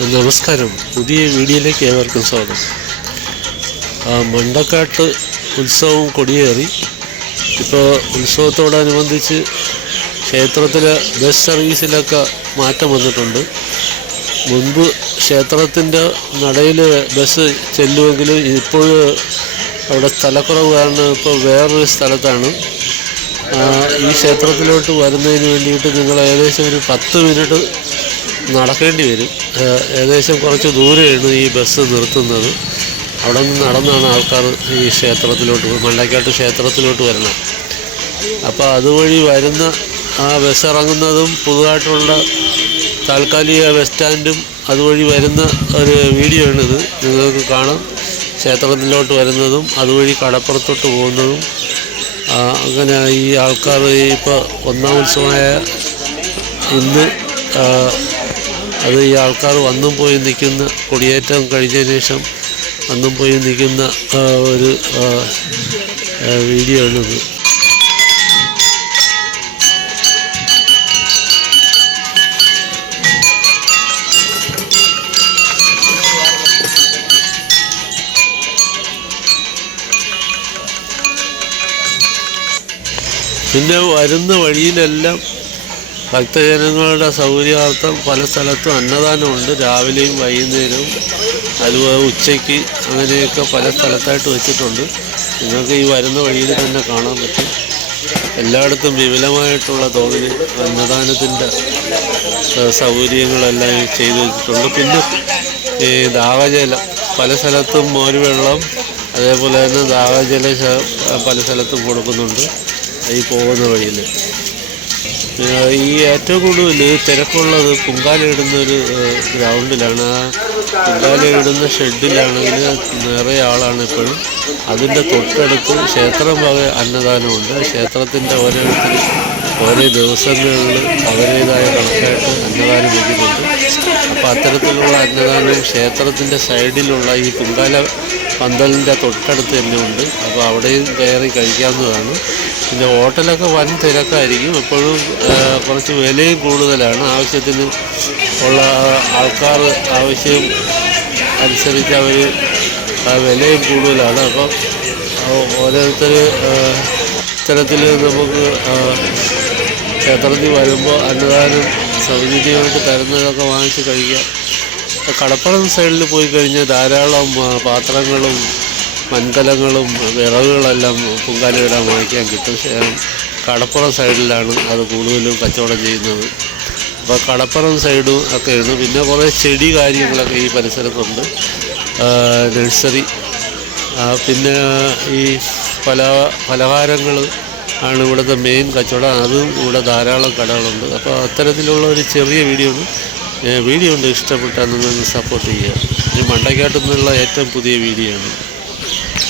നമസ്കാരം. പുതിയ വീഡിയോയിലേക്ക് ഏവർക്കും സ്വാഗതം. ആ, മണ്ടക്കാട്ട് ഉത്സവം കൊടിയേറി. ഇപ്പോൾ ഉത്സവത്തോടനുബന്ധിച്ച് ക്ഷേത്രത്തിലെ ബസ് സർവീസിലൊക്കെ മാറ്റം വന്നിട്ടുണ്ട്. മുൻപ് ക്ഷേത്രത്തിന്റെ നടയിൽ ബസ് ചെല്ലുമെങ്കിലും ഇപ്പോൾ അവിടെ സ്ഥലക്കുറവ് കാരണം ഇപ്പോൾ വേറൊരു സ്ഥലത്താണ്. ഈ ക്ഷേത്രത്തിലോട്ട് വരുന്നതിന് വേണ്ടിയിട്ട് നിങ്ങൾ ഏകദേശം ഒരു പത്ത് മിനിറ്റ് നടക്കേണ്ടി വരും. ഏകദേശം കുറച്ച് ദൂരെയാണ് ഈ ബസ് നിർത്തുന്നത്. അവിടെ നിന്ന് നടന്നാണ് ആൾക്കാർ ഈ ക്ഷേത്രത്തിലോട്ട് മണ്ടക്കാട്ട് ക്ഷേത്രത്തിലോട്ട് വരണം. അപ്പോൾ അതുവഴി വരുന്ന ആ ബസ് ഇറങ്ങുന്നതും പുതുതായിട്ടുള്ള താൽക്കാലിക ബസ് സ്റ്റാൻഡും അതുവഴി വരുന്ന ഒരു വീഡിയോ ആണിത് നിങ്ങൾക്ക് കാണാം. ക്ഷേത്രത്തിലോട്ട് വരുന്നതും അതുവഴി കടപ്പുറത്തോട്ട് പോകുന്നതും. അങ്ങനെ ഈ ആൾക്കാർ ഇപ്പോൾ ഒന്നാം ഉത്സവമായ ഇന്ന് അത് ഈ ആൾക്കാർ വന്നും പോയി നിൽക്കുന്ന കൊടിയേറ്റം കഴിഞ്ഞതിന് ശേഷം വന്നും പോയി നിൽക്കുന്ന ഒരു വീഡിയോ ആണിത്. പിന്നെ വരുന്ന വഴിയിലെല്ലാം ഭക്തജനങ്ങളുടെ സൗകര്യാർത്ഥം പല സ്ഥലത്തും അന്നദാനമുണ്ട്. രാവിലെയും വൈകുന്നേരവും അതുപോലെ ഉച്ചയ്ക്ക് അങ്ങനെയൊക്കെ പല സ്ഥലത്തായിട്ട് വെച്ചിട്ടുണ്ട്. നിങ്ങൾക്ക് ഈ വരുന്ന വഴിയിൽ തന്നെ കാണാൻ പറ്റും. എല്ലായിടത്തും വിപുലമായിട്ടുള്ള തോതിൽ അന്നദാനത്തിന്റെ സൗകര്യങ്ങളെല്ലാം ചെയ്തു വെച്ചിട്ടുണ്ട്. പിന്നെ ഈ ദാഹജലം പല സ്ഥലത്തും മോരുവെള്ളം അതേപോലെ തന്നെ ദാവജല പല സ്ഥലത്തും കൊടുക്കുന്നുണ്ട്. ഈ പോകുന്ന വഴിയിൽ. ഈ ഏറ്റവും കൂടുതൽ തിരക്കുള്ളത് പൊങ്കാലയിടുന്ന ഒരു ഗ്രൗണ്ടിലാണ്. ആ പൊങ്കാലയിടുന്ന ഷെഡിലാണെങ്കിൽ നിറയെ ആളാണ് ഇപ്പോഴും. അതിന്റെ തൊട്ടടുത്ത് ക്ഷേത്രം വക അന്നദാനമുണ്ട്. ക്ഷേത്രത്തിന്റെ ഓരോരുത്തർ ഓരോ ദിവസങ്ങളിൽ അവരുടേതായ കണക്കായിട്ട് അന്നദാനം വയ്ക്കുന്നുണ്ട് അപ്പോൾ അത്തരത്തിലുള്ള അന്നദാനം ക്ഷേത്രത്തിന്റെ സൈഡിലുള്ള ഈ പൊങ്കാല പന്തലിന്റെ തൊട്ടടുത്ത് തന്നെ ഉണ്ട്. അപ്പോൾ അവിടെയും കയറി കഴിക്കാവുന്നതാണ്. പിന്നെ ഹോട്ടലൊക്കെ വൻ തിരക്കായിരിക്കും. എപ്പോഴും കുറച്ച് വിലയും കൂടുതലാണ്. ആവശ്യത്തിന് ഉള്ള ആൾക്കാർ ആവശ്യം അനുസരിച്ച് അവർ വിലയും കൂടുതലാണ്. അപ്പം ഓരോരുത്തർ ഇത്തരത്തിൽ നമുക്ക് ക്ഷേത്രത്തിൽ വരുമ്പോൾ അന്നദാനം സൗജന്യമായിട്ട് തരുന്നതൊക്കെ വാങ്ങിച്ച് കഴിക്കാം. കടപ്പുറം സൈഡിൽ പോയി കഴിഞ്ഞാൽ ധാരാളം പാത്രങ്ങളും മൺകലങ്ങളും വിറകുകളെല്ലാം പൊങ്കാലയിടാൻ വാങ്ങിക്കാൻ കിട്ടും. കടപ്പുറം സൈഡിലാണ് അത് കൂടുതലും കച്ചവടം ചെയ്യുന്നത്. അപ്പോൾ കടപ്പുറം സൈഡും ഒക്കെയാണ് പിന്നെ കുറേ ചെടി കാര്യങ്ങളൊക്കെ ഈ പരിസരത്തുണ്ട്. നഴ്സറി. പിന്നെ ഈ പല പലഹാരങ്ങൾ ആണ് ഇവിടുത്തെ മെയിൻ കച്ചവടം. അതും ഇവിടെ ധാരാളം കടകളുണ്ട്. അപ്പോൾ അത്തരത്തിലുള്ള ഒരു ചെറിയ വീഡിയോ വീഡിയോ ഉണ്ട് ഇഷ്ടപ്പെട്ടാൽ നിങ്ങൾ സപ്പോർട്ട് ചെയ്യുക. ഇത് നിന്നുള്ള ഏറ്റവും പുതിയ വീഡിയോ ആണ്. Yeah.